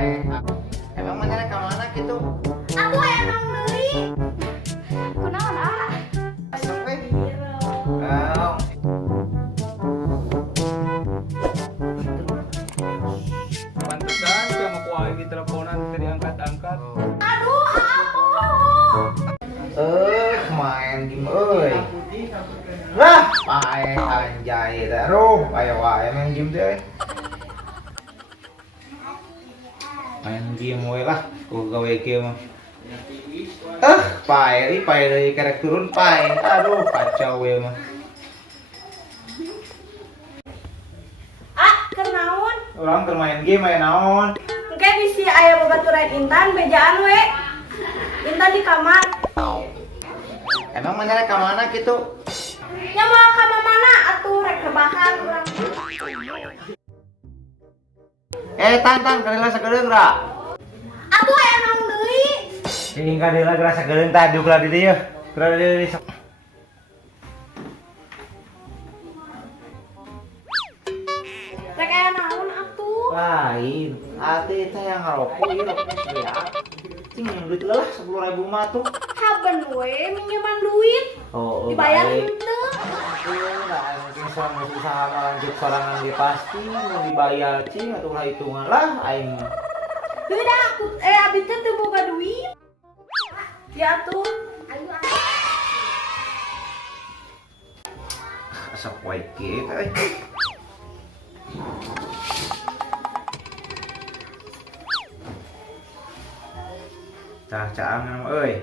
pae. Emang mana ke mana gitu? Aku emang deui. Kunaon ah? Asap oh. Pantesan kamu kuai di teleponan tadi angkat-angkat. Aduh, aku. Main game euy. Lah, pae anjay taruh. Ayo wae main game teh. Main game we lah, ku gawe game mah. Pae deui kerek turun pae. Aduh, kacau we mah. Kenaon? Orang bermain game aya naon? Engke bisi aya babaturan Intan bejaan we. Intan di kamar. Emang mana ke mana gitu? Ya mau ka mana atuh rek rebahan urang. Tan kadela sakedeung ra. Atuh emang deui. Ini kadela geura sakedeung tah duk lah di dieu. Geura di dieu. Rek aya naon atuh? Lain, ati teh yang ngarokok ieu rokok ya. Cing duit lelah 10.000 mah tuh. Haben we minjeman duit. Oh, Dibayar baik. henteu. Nah, mungkin selama usaha lanjut sorangan dia pasti mau dibayar cing atau lah hitungan lah aing. Heudah aku abi teh teu boga duit. Ya atuh. Ayo Asap wae kieu teh. Cah caang euy.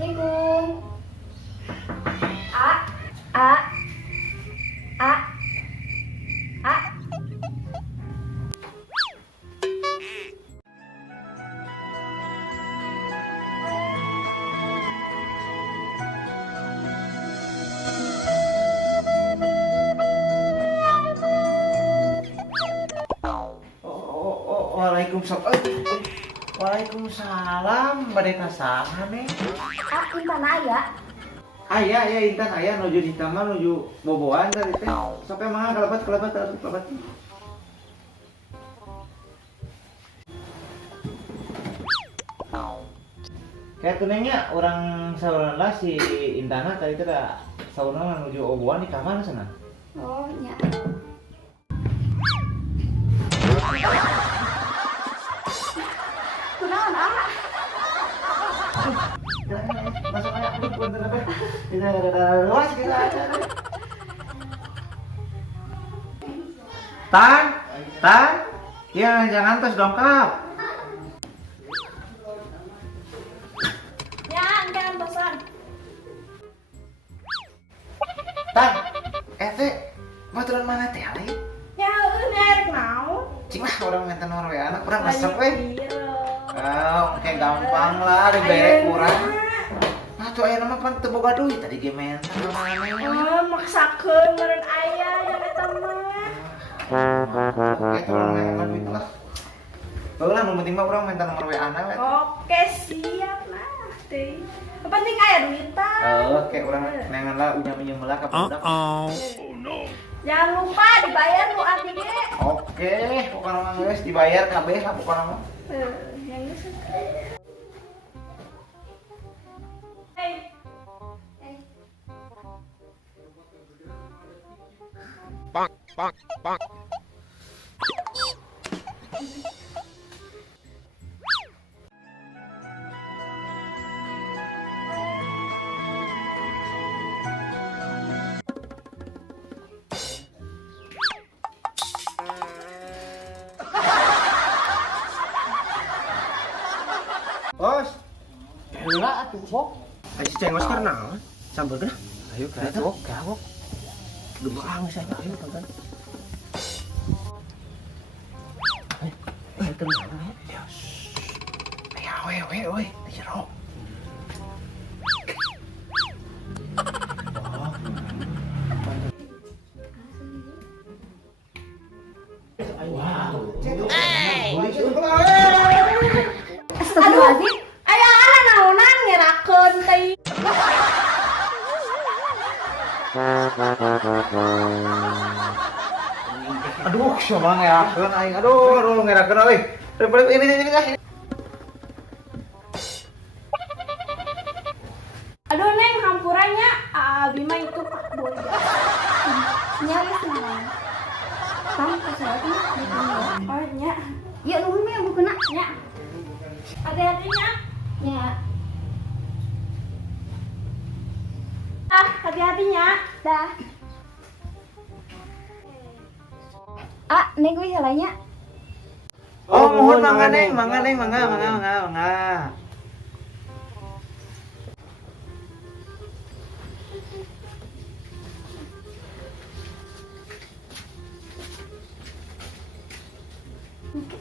Assalamualaikum. A A A A Waalaikumsalam. Waalaikumsalam. Bade kasaha nih? Intan aya. Aya Intan aya nuju di kamar nuju boboan tadi teh. Sampai mah kelebat. Kayak tunenya orang saudara lah si Intana tadi teh saudara nuju boboan di kamar sana. Oh, nya. Kunaon ah? Masuk aja aku punten apa? Kita ada luas kita aja. Tan. Iya jangan tos dongkap. Ya, enggak bosan. Tan. Teh baturan mana teh ali? Ya, nerek naon? Cing lah orang minta nomor WA anak kurang resep we. Iya. Kayak gampang lah dibere kurang. Nah tuh aya nama pan teu boga duit tadi ge men. Maksakeun meureun aya yang eta mah. Oke, orang minta duit lah. Lah nu penting mah urang minta nomor WA na we. Oke, siap lah. Teh. Yang penting aya duit tah. Oke, urang nengan lah unya minjem heula ka budak. Oh no. Jangan lupa dibayar lu abdi ge. Oke, pokokna mah geus dibayar kabeh lah pokokna mah. Yang geus. Hey. Pak. Bos. Heula atuh, Bok. Si cengos karena sambal kena. Ayo Gawok. Gebang saya ayo tonton. Tenang ya. Ya, we, jero. Astagfirullahaladzim. Aya anak naonan ngerakeun teh. Aduh, siapa ngerakeun aing. Aduh ngerakeun euy. Ini. Aduh Neng, hampurannya abi mah itu Pak Boy. Nyaris nang. Kamu kesalahan oh nya. Ya nuhun mah bukan nya. Hati-hatinya. Ya. Ah, hati-hatinya. Dah. Neng kuwi halanya. Oh, mohon mangga Neng, mangga.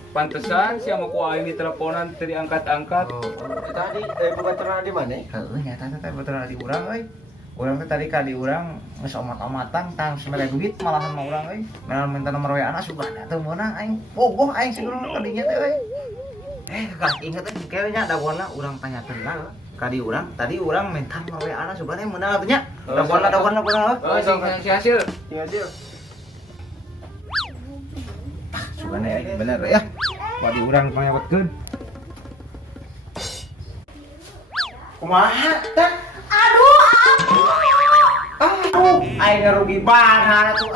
Pantesan siya makuha ini teleponan tadi angkat-angkat. Tadi bukan terkenal di mana? Heuh nyata teh betul di urang euy. Urang teh tadi ka di urang geus omat-omatan tang semere duit malahan mah urang euy. Menawa minta nomor WA-na sugana teu meunang aing. Bogoh aing siguruna kadinya teh euy. Kakak inget teh kayaknya daguanna urang tanyakeun lah. Ka di urang, tadi urang minta nomor WA-na sugana meunang atuh nya. Daguanna kunaon? Oh, si hasil. Iya dia. Sugana bener ya. Mau di urang panyawetkeun. Kumaha teh? Aduh, Aing rugi banget tuh.